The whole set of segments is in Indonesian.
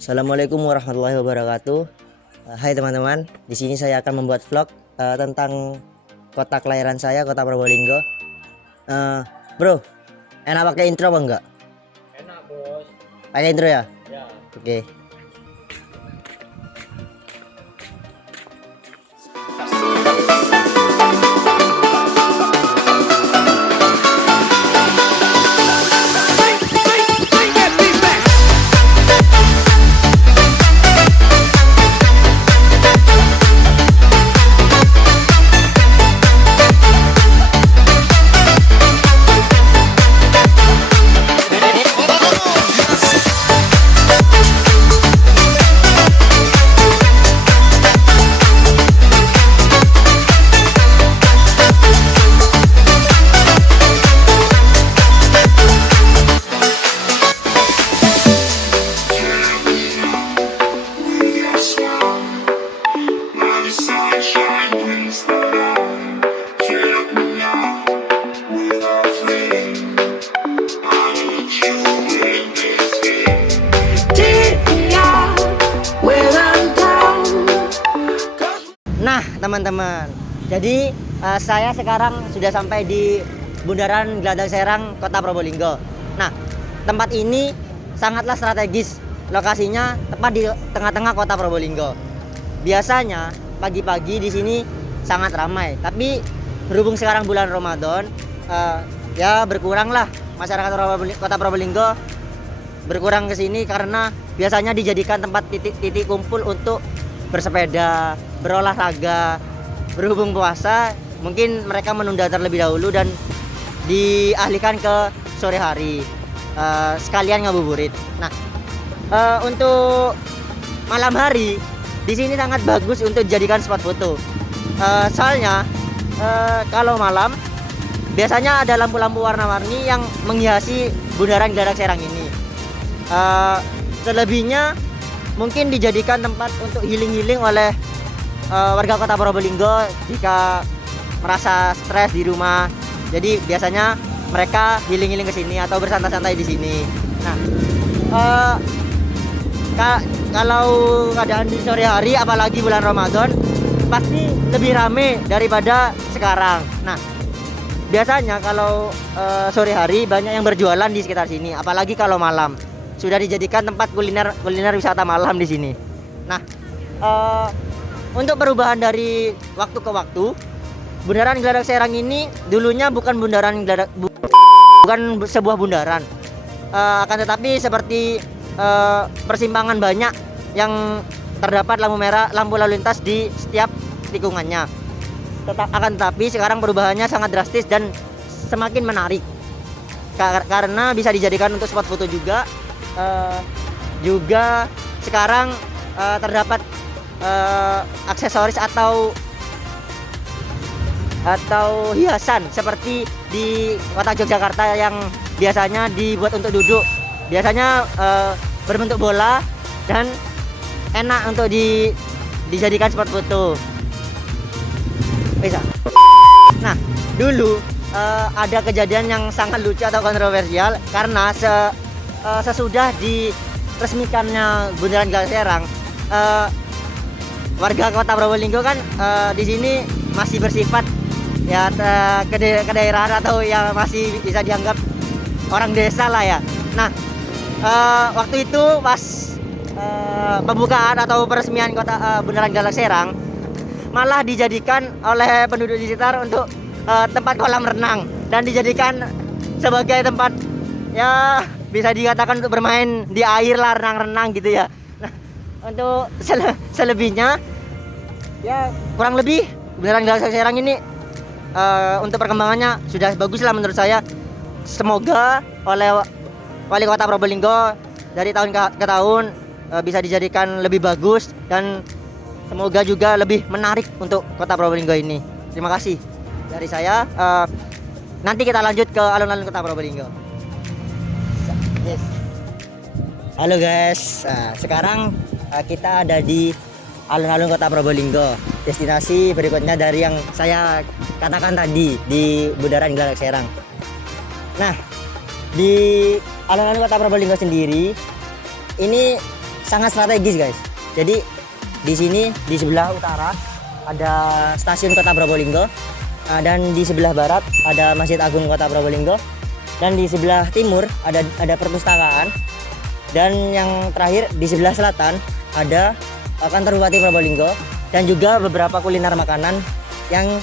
Assalamualaikum warahmatullahi wabarakatuh. Hai teman-teman, di sini saya akan membuat vlog tentang kota kelahiran saya, Kota Probolinggo. Bro, enak pakai intro apa enggak? Enak bos. Pakai intro ya? Ya. Oke. Nah teman-teman, jadi saya sekarang sudah sampai di Bundaran Gladang Serang, Kota Probolinggo. Nah, tempat ini sangatlah strategis. Lokasinya tepat di tengah-tengah Kota Probolinggo. Biasanya pagi-pagi di sini sangat ramai, tapi berhubung sekarang bulan Ramadan, ya berkuranglah masyarakat Kota Probolinggo berkurang ke sini karena biasanya dijadikan tempat titik kumpul untuk bersepeda, berolahraga. Berhubung puasa, mungkin mereka menunda terlebih dahulu dan dialihkan ke sore hari, sekalian ngabuburit. Nah, untuk malam hari di sini sangat bagus untuk dijadikan spot foto. Soalnya kalau malam biasanya ada lampu-lampu warna-warni yang menghiasi Bundaran Gladang Serang ini. Selebihnya mungkin dijadikan tempat untuk healing oleh warga Kota Probolinggo jika merasa stres di rumah. Jadi biasanya mereka healing ke sini atau bersantai-santai di sini. Nah, kalau keadaan di sore hari apalagi bulan Ramadan pasti lebih rame daripada sekarang. Nah, biasanya kalau sore hari banyak yang berjualan di sekitar sini, apalagi kalau malam. Sudah dijadikan tempat kuliner wisata malam di sini. Nah, untuk perubahan dari waktu ke waktu, Bundaran Gladang Serang ini dulunya bukan bukan sebuah bundaran, akan tetapi seperti persimpangan banyak yang terdapat lampu merah, lampu lalu lintas di setiap tikungannya. Akan tetapi sekarang perubahannya sangat drastis dan semakin menarik karena bisa dijadikan untuk spot foto juga. Juga sekarang terdapat aksesoris atau hiasan seperti di kota Yogyakarta yang biasanya dibuat untuk duduk, biasanya berbentuk bola dan enak untuk dijadikan spot foto. Bisa. Nah, dulu ada kejadian yang sangat lucu atau kontroversial karena sesudah diresmikannya Bundaran Gladang Serang, warga Kota Probolinggo kan di sini masih bersifat ya kedaerahan atau ya masih bisa dianggap orang desa lah ya. Nah, waktu itu pas pembukaan atau peresmian Bundaran Gladang Serang malah dijadikan oleh penduduk di sekitar untuk tempat kolam renang dan dijadikan sebagai tempat ya bisa dikatakan untuk bermain di air lah, renang-renang gitu ya. Nah, untuk selebihnya ya kurang lebih Bundaran Gladang Serang ini untuk perkembangannya sudah bagus lah menurut saya. Semoga oleh Wali Kota Probolinggo dari tahun ke tahun bisa dijadikan lebih bagus dan semoga juga lebih menarik untuk Kota Probolinggo ini. Terima kasih dari saya. Nanti kita lanjut ke alun-alun Kota Probolinggo. Yes. Halo guys, sekarang kita ada di alun-alun Kota Probolinggo. Destinasi berikutnya dari yang saya katakan tadi di Bundaran Gladang Serang. Nah, di alun-alun Kota Probolinggo sendiri ini sangat strategis guys. Jadi di sini di sebelah utara ada stasiun Kota Probolinggo, dan di sebelah barat ada Masjid Agung Kota Probolinggo, dan di sebelah timur ada perpustakaan, dan yang terakhir di sebelah selatan ada kantor Bupati Probolinggo, dan juga beberapa kuliner makanan yang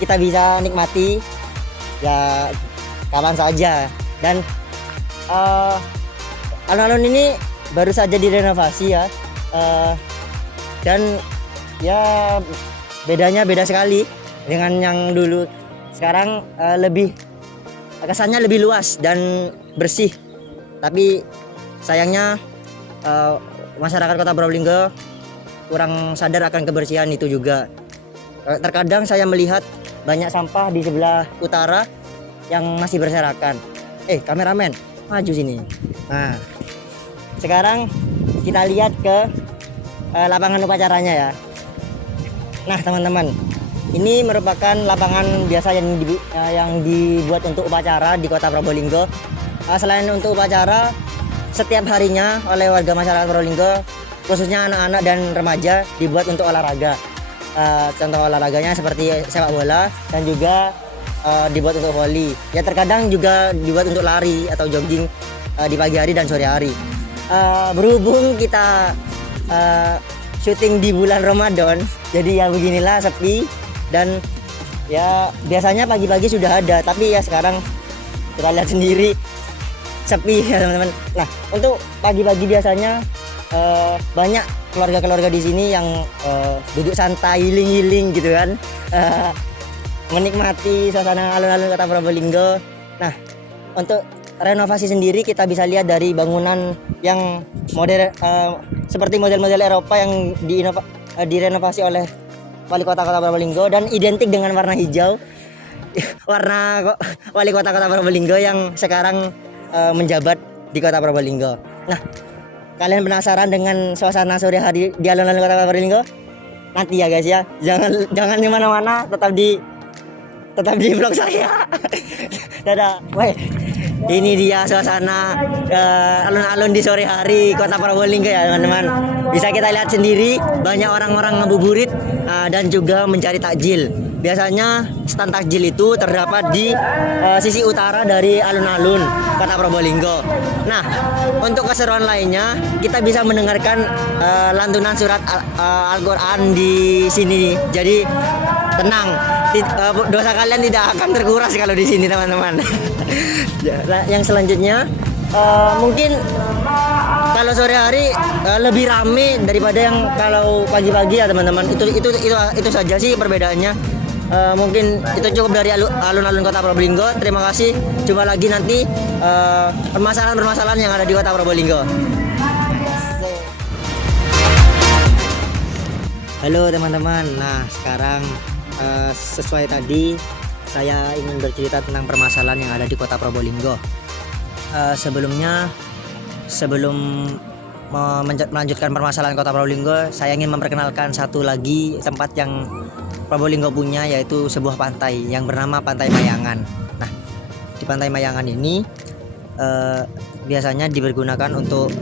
kita bisa nikmati ya kapan saja. Dan alun-alun ini baru saja direnovasi ya, dan ya bedanya beda sekali dengan yang dulu. Sekarang kesannya lebih luas dan bersih, tapi sayangnya masyarakat Kota Probolinggo kurang sadar akan kebersihan itu juga. Terkadang saya melihat banyak sampah di sebelah utara yang masih berserakan. Kameramen maju sini. Nah, sekarang kita lihat ke lapangan upacaranya ya. Nah teman-teman, ini merupakan lapangan biasa yang dibuat untuk upacara di Kota Probolinggo. Selain untuk upacara, setiap harinya oleh warga masyarakat Probolinggo, khususnya anak-anak dan remaja, dibuat untuk olahraga. Contoh olahraganya seperti sepak bola, dan juga dibuat untuk voli. Ya terkadang juga dibuat untuk lari atau jogging di pagi hari dan sore hari. Berhubung kita syuting di bulan Ramadan, jadi ya beginilah sepi, dan ya biasanya pagi-pagi sudah ada, tapi ya sekarang kita lihat sendiri sepi ya teman-teman. Nah, untuk pagi-pagi biasanya banyak keluarga-keluarga di sini yang duduk santai, healing gitu kan, menikmati suasana alun-alun Kota Probolinggo. Nah, untuk renovasi sendiri kita bisa lihat dari bangunan yang modern, seperti model-model Eropa yang direnovasi oleh Wali Kota Probolinggo, dan identik dengan warna hijau, warna Wali Kota Probolinggo yang sekarang menjabat di Kota Probolinggo. Nah, kalian penasaran dengan suasana sore hari di alun-alun Kota Probolinggo? Nanti ya guys ya, jangan kemana-mana, tetap di vlog saya. Dadah. Woi, ini dia suasana alun-alun di sore hari Kota Probolinggo ya teman-teman. Bisa kita lihat sendiri, banyak orang-orang ngabuburit dan juga mencari takjil. Biasanya stand takjil itu terdapat di sisi utara dari alun-alun Kota Probolinggo. Nah, untuk keseruan lainnya, kita bisa mendengarkan lantunan surat Al-Quran di sini. Jadi tenang, dosa kalian tidak akan terkuras kalau di sini teman-teman. Yang selanjutnya mungkin kalau sore hari lebih rame daripada yang kalau pagi-pagi ya teman-teman. Itu saja sih perbedaannya. Mungkin itu cukup dari alun-alun Kota Probolinggo. Terima kasih. Jumpa lagi nanti permasalahan-permasalahan yang ada di Kota Probolinggo. Halo teman-teman. Nah, sekarang sesuai tadi saya ingin bercerita tentang permasalahan yang ada di Kota Probolinggo. Sebelum melanjutkan permasalahan Kota Probolinggo, saya ingin memperkenalkan satu lagi tempat yang Probolinggo punya, yaitu sebuah pantai yang bernama Pantai Mayangan. Nah, di Pantai Mayangan ini biasanya dipergunakan untuk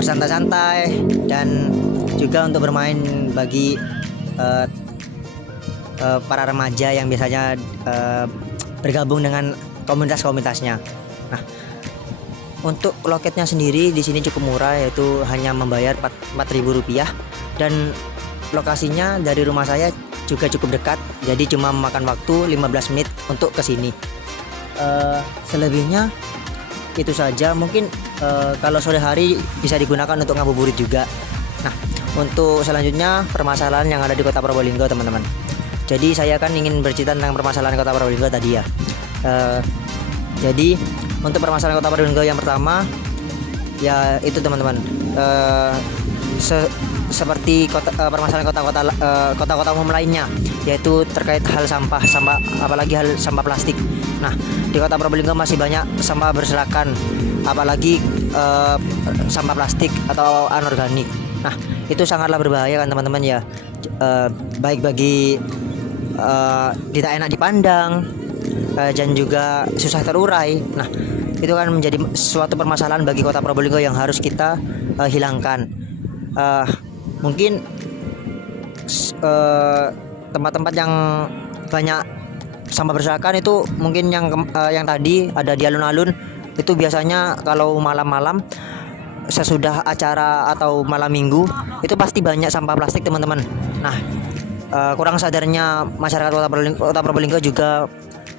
bersantai-santai dan juga untuk bermain bagi para remaja yang biasanya bergabung dengan komunitas-komunitasnya. Nah, untuk loketnya sendiri di sini cukup murah, yaitu hanya membayar Rp4.000, dan lokasinya dari rumah saya juga cukup dekat, jadi cuma memakan waktu 15 menit untuk kesini. Selebihnya itu saja. Mungkin kalau sore hari bisa digunakan untuk ngabuburit juga. Nah, untuk selanjutnya permasalahan yang ada di Kota Probolinggo teman-teman. Jadi saya kan ingin bercerita tentang permasalahan Kota Probolinggo tadi ya. Jadi untuk permasalahan Kota Probolinggo yang pertama ya itu teman-teman, seperti permasalahan kota-kota umum lainnya, yaitu terkait hal sampah, apalagi hal sampah plastik. Nah, di Kota Probolinggo masih banyak sampah berserakan, apalagi sampah plastik atau anorganik. Nah, itu sangatlah berbahaya kan teman-teman ya, baik bagi tidak enak dipandang dan juga susah terurai. Nah, itu kan menjadi suatu permasalahan bagi Kota Probolinggo yang harus kita hilangkan. Mungkin tempat-tempat yang banyak sampah berserakan itu mungkin yang tadi ada di alun-alun, itu biasanya kalau malam-malam sesudah acara atau malam minggu itu pasti banyak sampah plastik teman-teman. Nah, kurang sadarnya masyarakat Kota Probolinggo juga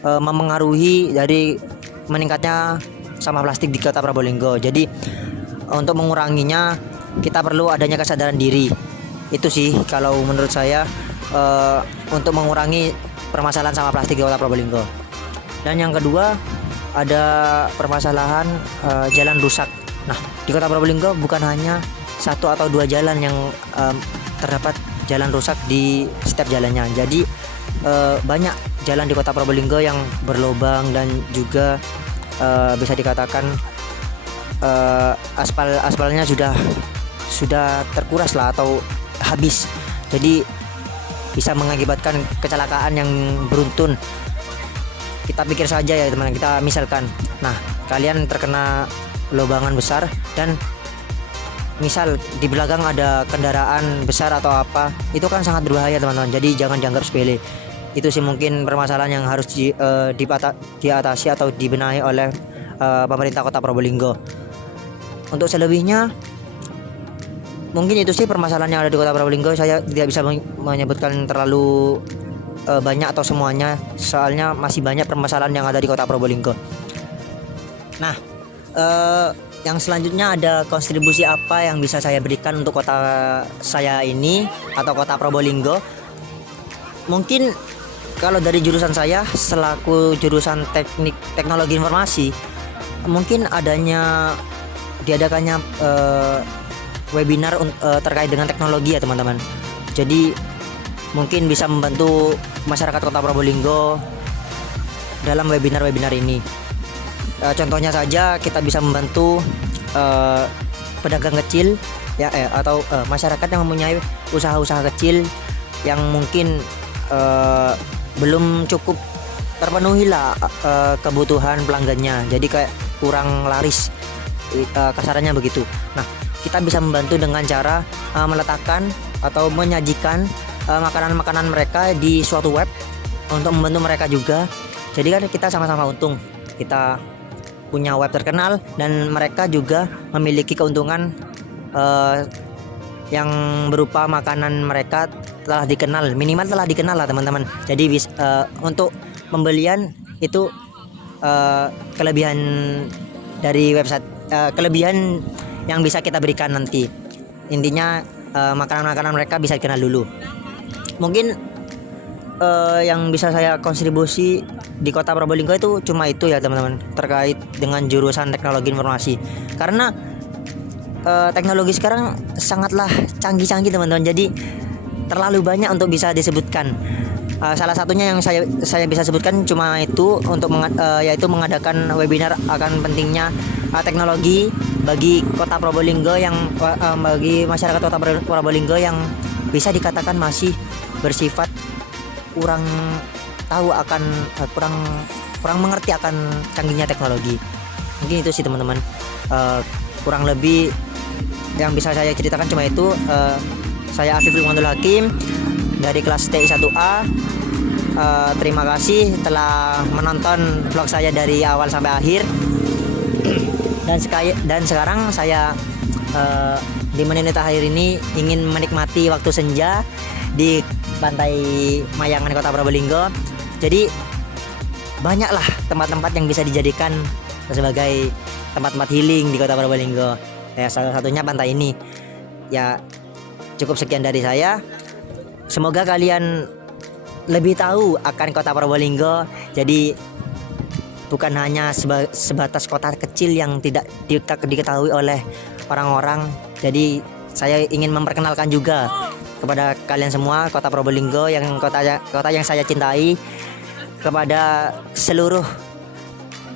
memengaruhi dari meningkatnya sampah plastik di Kota Probolinggo. Jadi untuk menguranginya kita perlu adanya kesadaran diri. Itu sih kalau menurut saya untuk mengurangi permasalahan sampah plastik di Kota Probolinggo. Dan yang kedua ada permasalahan jalan rusak. Nah, di Kota Probolinggo bukan hanya 1 atau 2 jalan yang terdapat jalan rusak di setiap jalannya. Jadi banyak jalan di Kota Probolinggo yang berlubang dan juga bisa dikatakan aspalnya sudah terkuras lah atau habis. Jadi bisa mengakibatkan kecelakaan yang beruntun. Kita pikir saja ya teman, kita misalkan, nah kalian terkena lubangan besar dan misal di belakang ada kendaraan besar atau apa, itu kan sangat berbahaya teman-teman. Jadi jangan dianggap sepele. Itu sih mungkin permasalahan yang harus diatasi atau dibenahi oleh pemerintah Kota Probolinggo. Untuk selebihnya mungkin itu sih permasalahan yang ada di Kota Probolinggo. Saya tidak bisa menyebutkan terlalu banyak atau semuanya, soalnya masih banyak permasalahan yang ada di Kota Probolinggo. Nah, yang selanjutnya ada kontribusi apa yang bisa saya berikan untuk kota saya ini atau Kota Probolinggo. Mungkin kalau dari jurusan saya selaku jurusan teknologi informasi, mungkin diadakannya webinar terkait dengan teknologi ya teman-teman. Jadi mungkin bisa membantu masyarakat Kota Probolinggo dalam webinar ini. Contohnya saja kita bisa membantu pedagang kecil ya atau masyarakat yang mempunyai usaha-usaha kecil yang mungkin belum cukup terpenuhi lah kebutuhan pelanggannya. Jadi kayak kurang laris, kasarannya begitu. Nah, kita bisa membantu dengan cara meletakkan atau menyajikan makanan-makanan mereka di suatu web untuk membantu mereka juga. Jadi kan kita sama-sama untung. Kita punya web terkenal dan mereka juga memiliki keuntungan yang berupa makanan mereka telah dikenal, minimal telah dikenal lah teman-teman. Jadi untuk pembelian itu kelebihan dari website, kelebihan yang bisa kita berikan nanti. Intinya makanan-makanan mereka bisa dikenal dulu. Mungkin yang bisa saya kontribusi di Kota Probolinggo itu cuma itu ya teman-teman, terkait dengan jurusan teknologi informasi. Karena teknologi sekarang sangatlah canggih-canggih teman-teman. Jadi terlalu banyak untuk bisa disebutkan. Salah satunya yang saya bisa sebutkan cuma itu, untuk yaitu mengadakan webinar akan pentingnya teknologi bagi Kota Probolinggo, yang bagi masyarakat Kota Probolinggo yang bisa dikatakan masih bersifat kurang tahu akan kurang mengerti akan canggihnya teknologi. Mungkin itu sih teman-teman, kurang lebih yang bisa saya ceritakan cuma itu. Saya Afif Lukmanul Hakim dari kelas TI 1A. Terima kasih telah menonton vlog saya dari awal sampai akhir. Dan sekarang saya di menit akhir ini ingin menikmati waktu senja di Pantai Mayangan Kota Probolinggo. Jadi banyaklah tempat-tempat yang bisa dijadikan sebagai tempat-tempat healing di Kota Probolinggo. Ya, salah satunya pantai ini. Ya, cukup sekian dari saya. Semoga kalian lebih tahu akan Kota Probolinggo. Jadi bukan hanya sebatas kota kecil yang tidak diketahui oleh orang-orang. Jadi saya ingin memperkenalkan juga kepada kalian semua Kota Probolinggo, yang kota yang saya cintai, kepada seluruh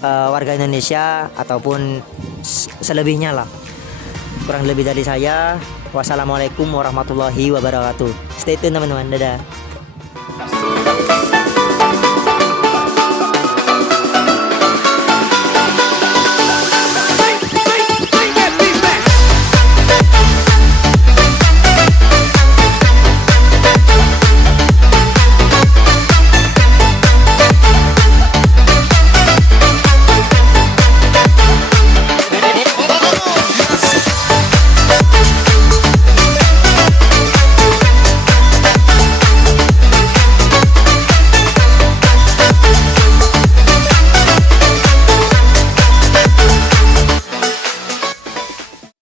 warga Indonesia ataupun selebihnya lah. Kurang lebih dari saya. Wassalamualaikum warahmatullahi wabarakatuh. Stay tune teman-teman. Dadah.